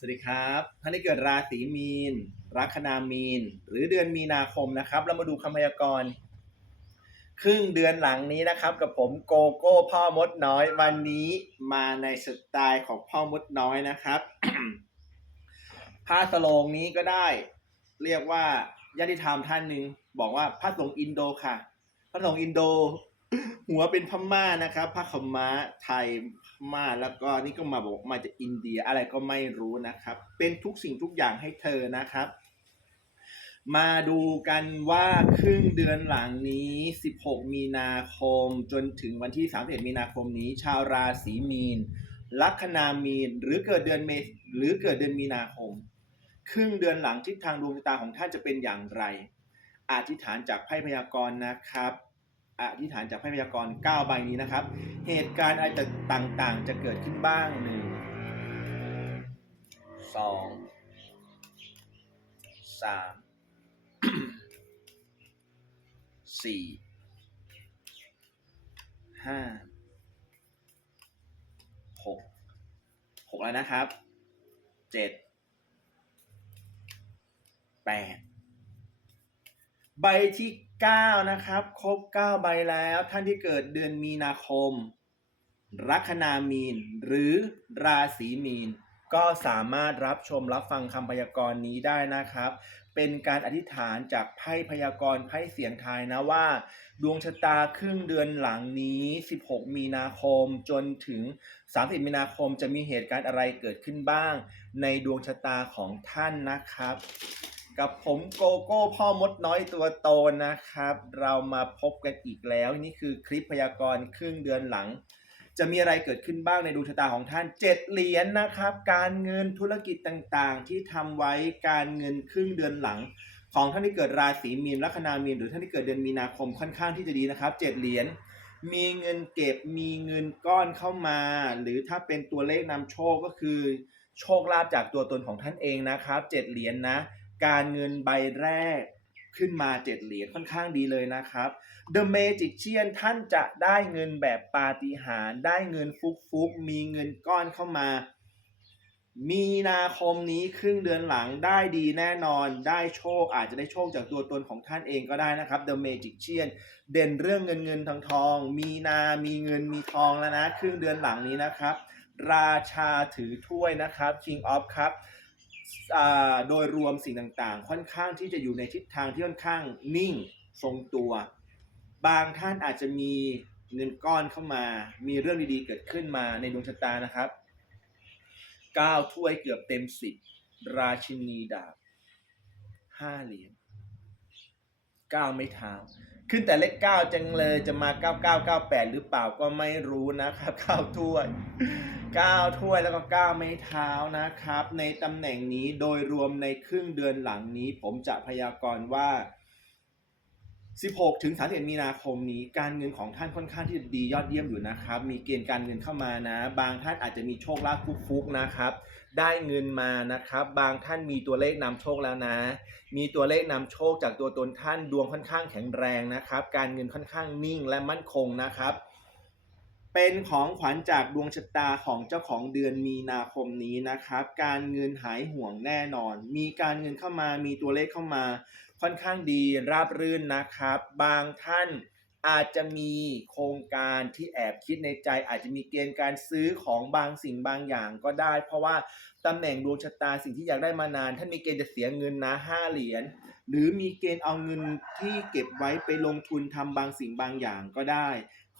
สวัสดีครับท่านที่เกิดราศีมีน ลัคนามีน หรือเดือนมีนาคมนะครับ เรามาดูคำพยากรณ์ครึ่งเดือนหลังนี้นะครับ กับผมโกโก้พ่อมดน้อยวันนี้มาในสไตล์ของพ่อมดน้อยนะครับผ้าสโลงนี้ก็ได้ เรียกว่าญาติธรรมท่านหนึ่งบอกว่าผ้าสโลงอินโดค่ะผ้าสโลงอินโด หัวเป็นพม่านะครับผ้าขาวม้าไทยพม่าแล้วก็นี่ก็มาบอกมาจากอินเดียอะไรก็ไม่รู้นะครับ เป็นทุกสิ่งทุกอย่างให้เธอนะครับ มาดูกันว่าครึ่งเดือนหลังนี้ 16 มีนาคม จนถึงวันที่ 31 มีนาคมนี้ ชาวราศีมีน ลัคนามีน หรือเกิดเดือนเมษหรือเกิดเดือนมีนาคม ครึ่งเดือนหลังทิศทางดวงชะตาของท่านจะเป็นอย่างไร อธิษฐานจากไพ่พยากรณ์นะครับ อธิษฐานจากไพ่พยากรณ์9ใบนี้นะครับ เหตุการณ์อะไรต่างๆ จะเกิดขึ้นบ้างหนึ่งสองสามสี่ห้าหกหกแล้วนะครับเจ็ดแปดใบที่ เก้านะครับ ครบเก้าใบแล้ว ท่านที่เกิดเดือนมีนาคม ลัคนามีน หรือราศีมีน ก็สามารถรับชมรับฟังคำพยากรณ์นี้ได้นะครับ เป็นการอธิษฐานจากไพ่พยากรณ์ไพ่เสียงทายนะว่า ดวงชะตาครึ่งเดือนหลังนี้ 16 มีนาคมจนถึง 30 มีนาคมจะมีเหตุการณ์อะไรเกิดขึ้นบ้าง ในดวงชะตาของท่านนะครับ กับผมโกโก้พ่อมดน้อยตัวโตนะครับ เรามาพบกันอีกแล้ว นี่คือคลิปพยากรณ์ครึ่งเดือนหลัง จะมีอะไรเกิดขึ้นบ้างในดวงชะตาของท่าน7เหรียญนะครับ การเงินธุรกิจต่างๆ ที่ทำไว้การเงินครึ่งเดือนหลัง ของท่านที่เกิดราศีมีนลัคนามีนหรือท่านที่เกิดเดือนมีนาคมค่อนข้างที่จะดีนะครับ7เหรียญมีเงินเก็บมีเงินก้อนเข้ามา หรือถ้าเป็นตัวเลขนำโชคก็คือ โชคลาภจากตัวตนของท่านเองนะครับ7เหรียญนะ การเงินใบแรกขึ้นมา7เหรียญค่อนข้างดีเลยนะครับ The Magician ท่านจะได้เงินแบบปาฏิหาริย์ได้เงินฟุกฟุกมีเงินก้อนเข้ามา มีนาคมนี้ครึ่งเดือนหลังได้ดีแน่นอนได้โชคอาจจะได้โชคจากตัวตนของท่านเองก็ได้นะครับ The Magician เด่นเรื่องเงินเงินทองทอง มีนามีเงินมีทองแล้วนะ ครึ่งเดือนหลังนี้นะครับ ราชาถือถ้วยนะครับ King of ครับ โดยรวมสิ่งต่างๆ ค่อนข้างที่จะอยู่ในทิศทางที่ค่อนข้างนิ่งทรงตัว บางท่านอาจจะมีเงินก้อนเข้ามา มีเรื่องดีๆ เกิดขึ้นมาในดวงชะตานะครับ9ถ้วยเกือบเต็มสิบราชินีดาบห้าเหรียญเก้าไม่เท้า ขึ้นแต่เลขเก้าจังเลยจะมา9998หรือเปล่าก็ไม่รู้นะครับเก้าถ้วย9ถ้วยแล้วก็9ไม้เท้านะครับ ในตำแหน่งนี้โดยรวมในครึ่งเดือนหลังนี้ ผมจะพยากรณ์ว่า 16 ถึง 31 มีนาคมนี้ การเงินของท่านค่อนข้างที่จะดียอดเยี่ยมอยู่นะครับ มีเกณฑ์การเงินเข้ามานะ บางท่านอาจจะมีโชคลาภฟุกๆนะครับ ได้เงินมานะครับ บางท่านมีตัวเลขนำโชคแล้วนะ มีตัวเลขนำโชคจากตัวตนท่านดวงค่อนข้างแข็งแรงนะครับ การเงินค่อนข้างนิ่งและมั่นคงนะครับ เป็นของขวัญจากดวงชะตาของเจ้าของเดือนมีนาคมนี้นะครับ การเงินหายห่วงแน่นอน มีการเงินเข้ามา มีตัวเลขเข้ามา ค่อนข้างดีราบรื่นนะครับ บางท่านอาจจะมีโครงการที่แอบคิดในใจ อาจจะมีเกณฑ์การซื้อของบางสิ่งบางอย่างก็ได้ เพราะว่าตำแหน่งดวงชะตาสิ่งที่อยากได้มานาน ท่านมีเกณฑ์จะเสียเงินนะห้าเหรียญหรือมีเกณฑ์เอาเงินที่เก็บไว้ไปลงทุนทำบางสิ่งบางอย่างก็ได้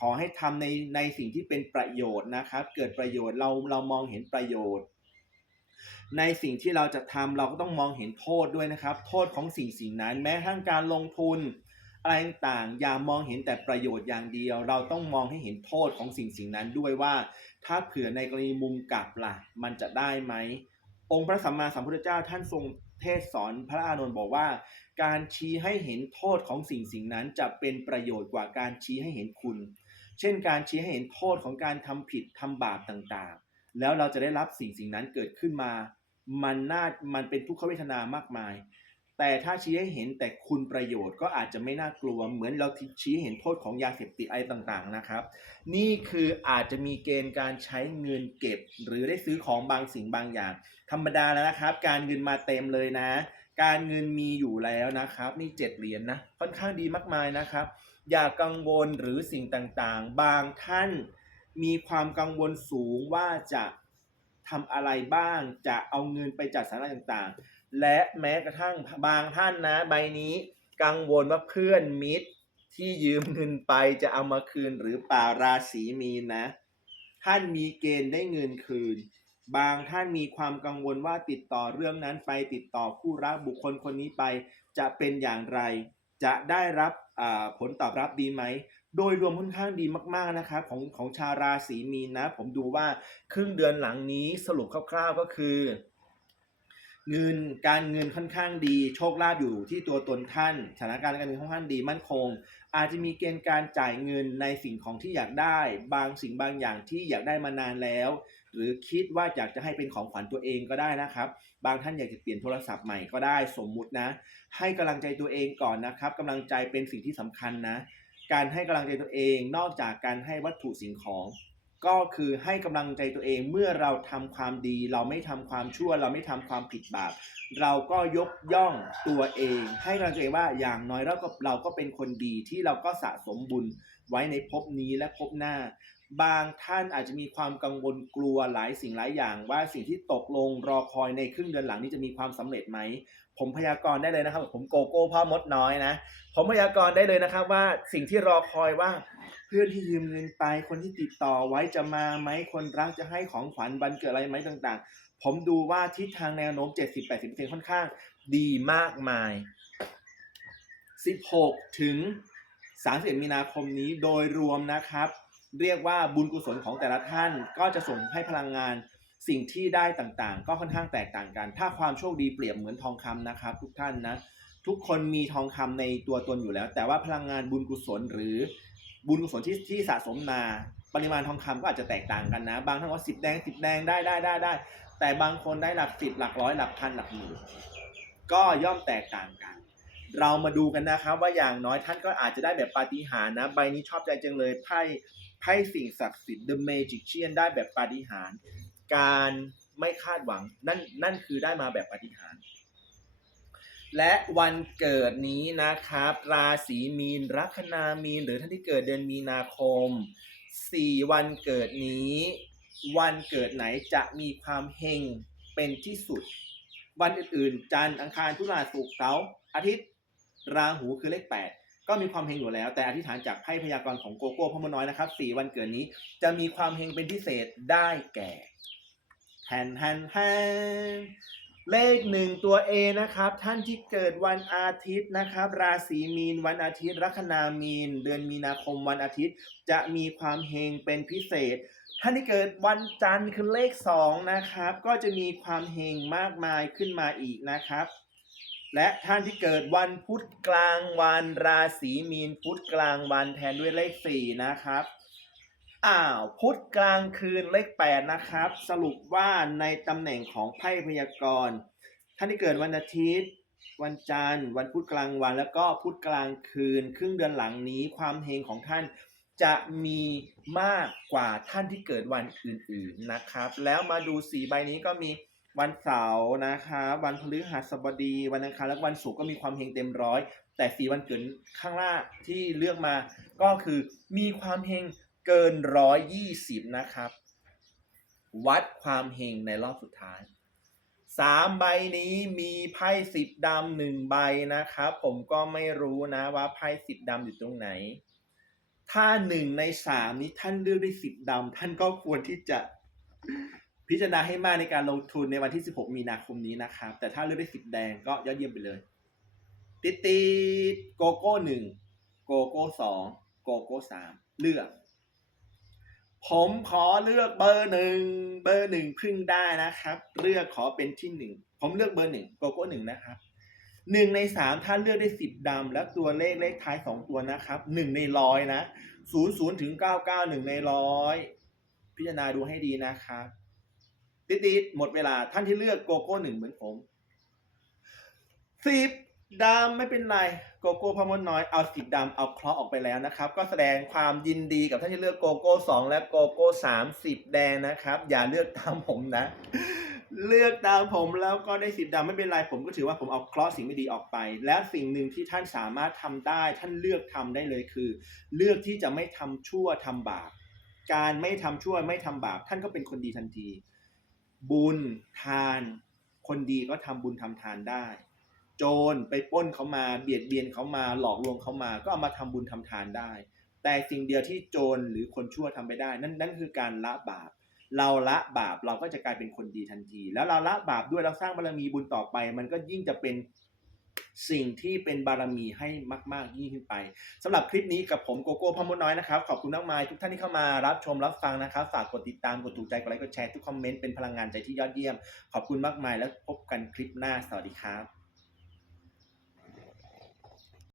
ขอให้ทำในในสิ่งที่เป็นประโยชน์นะครับ เกิดประโยชน์เราเรามองเห็นประโยชน์ ในสิ่งที่เราจะทำเราก็ต้องมองเห็นโทษด้วยนะครับ โทษของสิ่งสิ่งนั้น แม้ทั้งการลงทุนอะไรต่างๆอย่ามองเห็นแต่ประโยชน์อย่างเดียว เราต้องมองให้เห็นโทษของสิ่งสิ่งนั้นด้วยว่า ถ้าเผื่อในกรณีมุมกลับล่ะ มันจะได้ไหมองค์พระสัมมาสัมพุทธเจ้าท่านทรงเทศสอนพระอานนท์บอกว่า การชี้ให้เห็นโทษของสิ่งสิ่งนั้นจะเป็นประโยชน์กว่าการชี้ให้เห็นคุณ เช่นการชี้ให้เห็นโทษของการทำผิดทำบาปต่างๆ แล้วเราจะได้รับสิ่งสิ่งนั้นเกิดขึ้นมา มันน่ามันเป็นทุกขเวทนามากมาย แต่ถ้าชี้ให้เห็นแต่คุณประโยชน์ก็อาจจะไม่น่ากลัว เหมือนเราชี้เห็นโทษของยาเสพติดอะไรต่างๆนะครับ นี่คืออาจจะมีเกณฑ์การใช้เงินเก็บ หรือได้ซื้อของบางสิ่งบางอย่าง ธรรมดาแล้วนะครับ การเงินมาเต็มเลยนะ การเงินมีอยู่แล้วนะครับ นี่เจ็ดเหรียญนะค่อนข้างดีมากมายนะครับ อย่ากังวลหรือสิ่งต่างๆ บางท่าน มีความกังวลสูงว่าจะทำอะไรบ้าง จะเอาเงินไปจัดสรรอะไรต่างๆ และแม้กระทั่งบางท่านนะ ใบนี้กังวลว่าเพื่อนมิตรที่ยืมเงินไปจะเอามาคืนหรือเปล่าราศีมีนนะ ท่านมีเกณฑ์ได้เงินคืน บางท่านมีความกังวลว่าติดต่อเรื่องนั้นไปติดต่อคู่รักบุคคลคนนี้ไป จะเป็นอย่างไร จะได้รับผลตอบรับดีไหม โดยรวมค่อนข้างดีมากๆนะครับของของชาวราศีมีนนะ ผมดูว่าครึ่งเดือนหลังนี้สรุปคร่าวๆก็คือ เงินการเงินค่อนข้างดี โชคลาภอยู่ที่ตัวตนท่านสถานการณ์การเงินค่อนข้างดีมั่นคง อาจจะมีเกณฑ์การจ่ายเงินในสิ่งของที่อยากได้ บางสิ่งบางอย่างที่อยากได้มานานแล้วหรือคิดว่าอยากจะให้เป็นของขวัญตัวเองก็ได้นะครับ บางท่านอยากจะเปลี่ยนโทรศัพท์ใหม่ก็ได้สมมุตินะ ให้กำลังใจตัวเองก่อนนะครับกำลังใจเป็นสิ่งที่สำคัญนะ การให้กำลังใจตัวเอง นอกจากการให้วัตถุสิ่งของ ก็คือให้กำลังใจตัวเองเมื่อเราทำความดี เราไม่ทำความชั่ว เราไม่ทำความผิดบาปเราก็ยกย่องตัวเอง ให้กำลังใจว่าอย่างน้อยเราก็เราก็เป็นคนดีที่เราก็สะสมบุญไว้ในภพนี้และภพหน้า บางท่านอาจจะมีความกังวลกลัวหลายสิ่งหลายอย่าง ว่าสิ่งที่ตกลงรอคอยในครึ่งเดือนหลังนี้จะมีความสำเร็จไหม ผมพยากรณ์ได้เลยนะครับ ผมโกโก้พ่อมดน้อยนะ ผมพยากรณ์ได้เลยนะครับว่าสิ่งที่รอคอยว่า เพื่อนที่ยืมเงินไปคนที่ติดต่อไว้จะมาไหมคนรักจะให้ของขวัญวันเกิดอะไรไหมต่างๆ ผมดูว่าทิศทางแนวโน้ม 70-80%ค่อนข้างดีมากมาย 16 ถึง 31 มีนาคมนี้โดยรวมนะครับ เรียกว่าบุญกุศลของแต่ละท่านก็จะส่งให้พลังงานสิ่งที่ได้ต่างๆ ก็ค่อนข้างแตกต่างกัน ถ้าความโชคดีเปรียบเหมือนทองคำนะครับ ทุกท่านนะ ทุกคนมีทองคำในตัวตนอยู่แล้ว แต่ว่าพลังงานบุญกุศลหรือบุญกุศลที่ที่สะสมมาปริมาณทองคำก็อาจจะแตกต่างกันนะ บางท่านว่าสิบแดงสิบแดงได้ได้ได้ได้ แต่บางคนได้หลักสิบหลักร้อยหลักพันหลักหมื่นก็ย่อมแตกต่างกัน เรามาดูกันนะครับว่าอย่างน้อยท่านก็อาจจะได้แบบปาฏิหาริย์นะ ใบนี้ชอบใจจังเลยไพ่ ไพ่สิ่งศักดิ์สิทธิ์ The Magician ได้แบบปาฏิหาริย์การไม่คาดหวังนั่นนั่นคือได้มาแบบปาฏิหาริย์และวันเกิดนี้นะครับ ราศีมีน ลัคนามีน หรือท่านที่เกิดเดือนมีนาคม 4 วันเกิดนี้ วันเกิดไหนจะมีความเฮงเป็นที่สุด วันอื่นๆ จันทร์อังคารพฤหัสศุกร์เสาร์อาทิตย์ ราหูคือเลข 8 ก็มีความเฮงอยู่แล้ว แต่อธิษฐานจากไพ่พยากรณ์ของโกโก้พ่อมน้อยนะครับ4วันเกิดนี้ จะมีความเฮงเป็นพิเศษได้แก่แฮนแฮนแฮนเลขหนึ่งตัว A นะครับ ท่านที่เกิดวันอาทิตย์นะครับ ราศีมีนวันอาทิตย์ลัคนามีน เดือนมีนาคมวันอาทิตย์ จะมีความเฮงเป็นพิเศษ ท่านที่เกิดวันจันทร์คือเลขสองนะครับ ก็จะมีความเฮงมากมายขึ้นมาอีกนะครับ และท่านที่เกิดวันพุธกลางวันราศีมีนพุธกลางวันแทนด้วยเลขสี่นะครับอ้าวพุธกลางคืนเลขแปดนะครับ สรุปว่าในตำแหน่งของไพ่พยากรณ์ท่านที่เกิดวันอาทิตย์ วันจันทร์ วันพุธกลางวัน แล้วก็พุธกลางคืน ครึ่งเดือนหลังนี้ความเฮงของท่านจะมีมากกว่าท่านที่เกิดวันอื่นๆนะครับ แล้วมาดูสีใบนี้ก็มี วันเสาร์นะครับวันพฤหัสบดี วันอังคารและวันศุกร์ก็มีความเฮงเต็มร้อย แต่สีวันเกิดข้างล่างที่เลือกมาก็คือมีความเฮงเกินร้อยยี่สิบนะครับ วัดความเฮงในรอบสุดท้ายสามใบนี้มีไพ่สิบดำหนึ่งใบนะครับผมก็ไม่รู้นะว่าไพ่สิบดำอยู่ตรงไหน ถ้าหนึ่งในสามนี้ท่านเลือกได้สิบดำท่านก็ควรที่จะ พิจารณาให้มากในการลงทุนในวันที่ 16 มีนาคมนี้นะครับ แต่ถ้าเลือกได้สิบแดงก็ยอดเยี่ยมไปเลย ติดติดโกโก้หนึ่งโกโก้สองโกโก้สามเลือก ผมขอเลือกเบอร์หนึ่งเบอร์หนึ่งพึ่งได้นะครับ เลือกขอเป็นที่หนึ่งผมเลือกเบอร์หนึ่งโกโก้หนึ่งนะครับหนึ่งในสามถ้าเลือกได้สิบดำแล้วตัวเลขเลขท้ายสองตัวนะครับหนึ่งในร้อยนะศูนย์ศูนย์ถึงเก้าเก้าหนึ่งในร้อยพิจารณาดูให้ดีนะครับ ติดติดๆหมดเวลาท่านที่เลือกโกโก้หนึ่งเหมือนผมสิบดำไม่เป็นไรโกโก้พมดน้อยเอาสีดำเอาเคราะห์ออกไปแล้วนะครับ ก็แสดงความยินดีกับท่านที่เลือกโกโก้สองและโกโก้สามสิบแดงนะครับ อย่าเลือกตามผมนะ เลือกตามผมแล้วก็ได้สีดำไม่เป็นไรผมก็ถือว่าผมเอาเคราะห์สิ่งไม่ดีออกไป และสิ่งหนึ่งที่ท่านสามารถทำได้ ท่านเลือกทำได้เลยคือ เลือกที่จะไม่ทำชั่วทำบาปการไม่ทำชั่วไม่ทำบาปท่านก็เป็นคนดีทันที บุญทาน คนดีก็ทำบุญทำทานได้ โจรไปป้นเขามาเบียดเบียนเขามาหลอกลวงเขามาก็เอามาทำบุญทำทานได้ แต่สิ่งเดียวที่โจรหรือคนชั่วทำไปได้ นั่นนั่นคือการละบาป เราละบาปเราก็จะกลายเป็นคนดีทันที แล้วเราละบาปด้วยเราสร้างบารมีบุญต่อไป มันก็ยิ่งจะเป็น สิ่งที่เป็นบารมีให้มาก ๆ ยิ่งขึ้นไปสำหรับคลิปนี้กับผมโกโก้พ่อมดน้อยนะครับ ขอบคุณมากมายทุกท่านที่เข้ามารับชมรับฟังนะครับ ฝากกดติดตามกดถูกใจกดไลค์กดแชร์ทุกคอมเมนต์เป็นพลังงานใจที่ยอดเยี่ยม ขอบคุณมากมายแล้วพบกันคลิปหน้าสวัสดีครับ